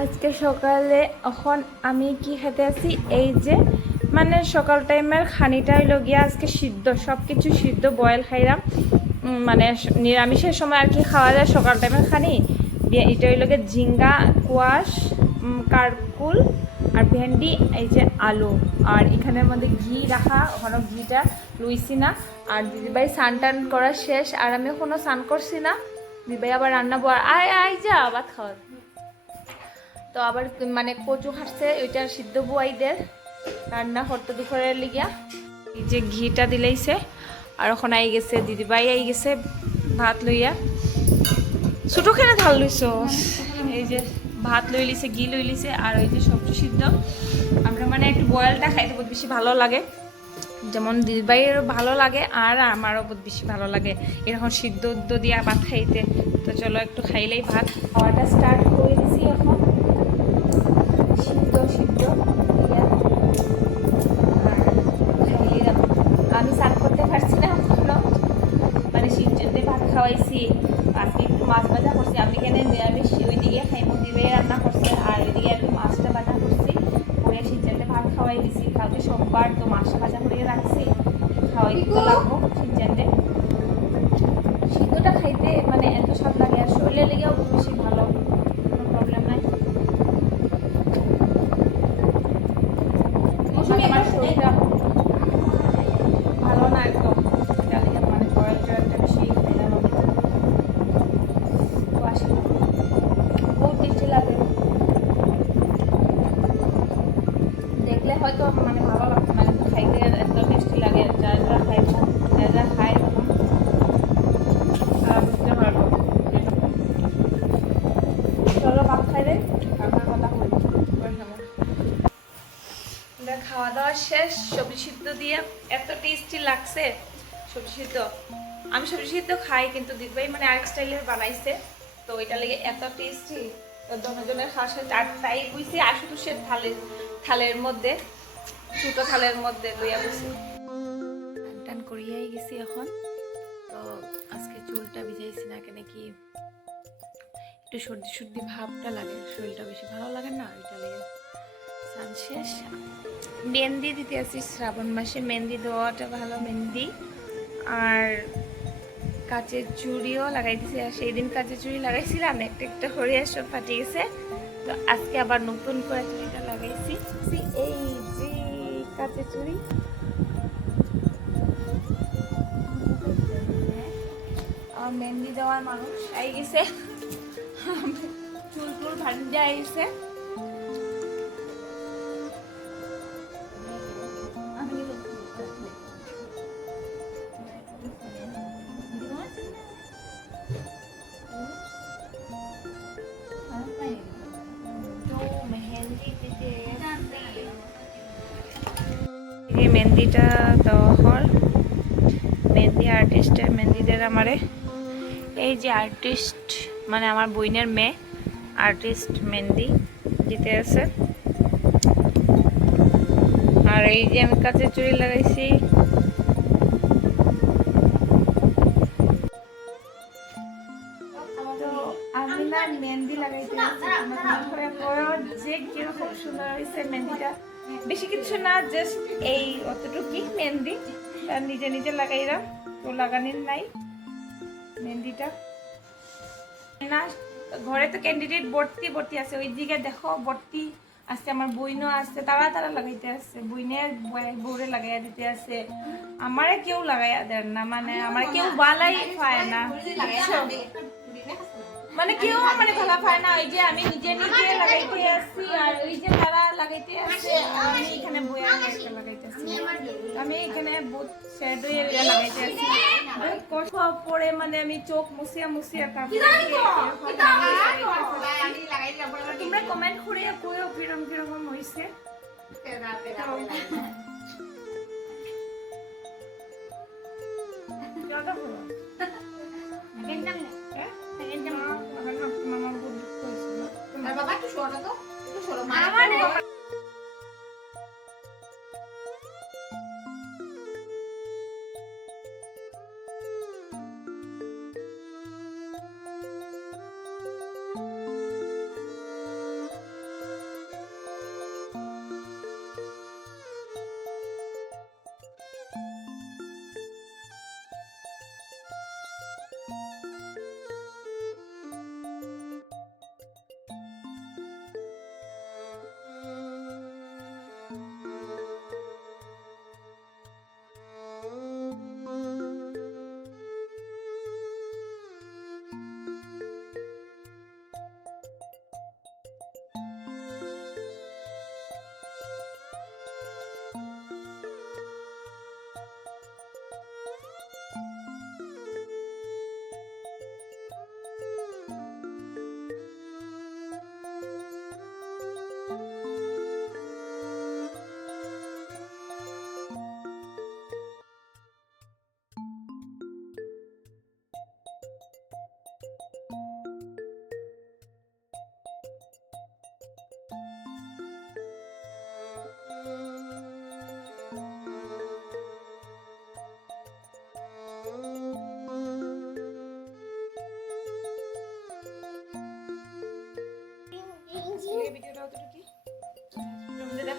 আজকে সকালে এখন আমি কি খেতে আছি? এই যে মানে সকাল টাইমের খানিটা হইল গিয়া আজকে সিদ্ধ সব কিছু সিদ্ধ বয়েল খাইলাম। মানে নিরামিষের সময় আর কি খাওয়া যায় সকাল টাইমের খানি। এটা হইল গিয়ে ঝিঙ্গা কোয়াশ কারকুল আর ভেন্ডি, এই যে আলু। আর এখানের মধ্যে ঘি রাখা ওখানে ঘিটা লুইছি না। আর দিদিভাই স্নান টান করা শেষ, আর আমি এখনও স্নান করছি না। দিদিভাই আবার রান্না বর আয় আয়, যা, ভাত খাওয়া। তো আবার মানে কচু খাটছে ওইটা সিদ্ধ বুয়াইদের। রান্না করতে দুপুরের লিগিয়া এই যে ঘিটা দিলেইছে, আর ওখানে আই গেছে, দিদিভাই আই গেছে ভাত লইয়া। ছোটো খেলে ঢাল লইছ? এই যে ভাত লই লিছে ঘি লই লিছে আর ওই যে সবজি সিদ্ধ। আমরা মানে একটু বয়েলটা খাইতে বহুত বেশি ভালো লাগে। যেমন দিদিভাইয়েরও ভালো লাগে, আর আমারও বহুত বেশি ভালো লাগে। এরকম সিদ্ধ উদ্ধ দিয়া ভাত খাইতে। তো চলো একটু খাইলেই ভাত। খাওয়াটা স্টার্ট করে দিছি এখন। ভাজা করছি। আমি এখানে নিরামিষ ওইদিকে খাইমু দিবে রান্না করছে আর ওইদিকে আমি মাছটা ভাজা করছি। করে সিদ্ধতে ভাত খাওয়াই দিছি। কালকে সোমবার তো মাছটা ভাজা করে রাখছি। খাওয়াই দিতে লাগবো সিদ্ধতে সিদ্ধটা খাইতে মানে এত স্বাদ লাগে আর শরীরের লেগেও বেশি ভালো। কোনো প্রবলেম নাই। আমার শরীরটা ভালো না একদম। হয়তো মানে ভালো লাগতো মানে খাইতে এত টেস্টি লাগে যারা যারা খাই যারা যারা খায় তখন তারা বুঝতে পারব চলো ভাত খাই রে আমার কথা বলি। খাওয়া দাওয়া শেষ, সবজি সিদ্ধ দিয়ে এত টেস্টি লাগছে, সবজি সিদ্ধ। আমি সবজি সিদ্ধ খাই, কিন্তু দিদিভাই মানে আরেক স্টাইলের বানাইছে, তো এটা লেগে এত টেস্টি দনজনের বুঝছি আশুতোষের থালের মধ্যে থালের মধ্যে লইয়া বুঝছি টান করিয়াই গেছি এখন। তো আজকে চুলটা ভিজাইছি না কেন কি একটু সর্দি সর্দি ভাবটা লাগে। শরীরটা বেশি ভালো লাগে না এটা লেগে শেষ। মেহেন্দি দিতে আসি শ্রাবণ মাসে। মেহেন্দি দেওয়াটা ভালো, মেহেন্দি। আর কাচের চুড়িও লাগাই দিছি আর সেই দিন কাচের চুড়ি লাগাইছিলাম একটা একটা হরিয়া সব ফাটে গেছে। তো আজকে আবার নতুন করে চুড়িটা লাগাইছি। এই যে কাচের চুড়ি। আমার মেহেন্দি দেওয়ার মানুষ আই গেছে। চুল টুল ভান্ডে আইছে। এই মেহেন্দিটা দেওয়া হল। মেহেন্দি আর্টিস্টের মেহেন্দিদের আমারে। এই যে আর্টিস্ট মানে আমার বইনের মেয়ে আর্টিস্ট মেহেন্দি দিতে আছে। আর এই যে আমি কাছে চুড়ি লাগাইছি। বেশি কিছু না জাস্ট এই অতটুকুই মেহেন্দি। তার নিজে নিজে লাগাইলাম, তো লাগানোর নাই মেহেন্দিটা। না, ঘরে তো ক্যান্ডিডেট ভর্তি ভর্তি আছে। ওই দিকে দেখো, ভর্তি আছে, আমার বইনও আছে, তারা তারা লাগাইতে আছে। বইনে বউরে লাগাইয়া দিতে আছে। আমারে কেউ লাগাইয়া দেন না মানে আমার কেউ বালাই পায় না। মানে কেউ মানে ভালো পায় না, ওই যে আমি নিজে নিজে লাগাইতে আসছি আর ওই যে আমি এখানে বইয়া লাগাইতে লাগাইতে আমি এখানে বহুত শ্যাডো এরিয়া লাগাইতে বহুত কষ্ট পরে মানে আমি চোখ মুছিয়া মুছিয়া তারপরে। তোমরা কমেন্ট করে কইও কিরম কীরকম হইছে। যত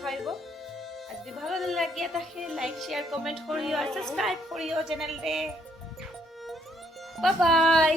পারব আর যদি ভালো লাগে থাকে লাইক শেয়ার কমেন্ট করিও আর সাবস্ক্রাইব করিও চ্যানেলরে বাই বাই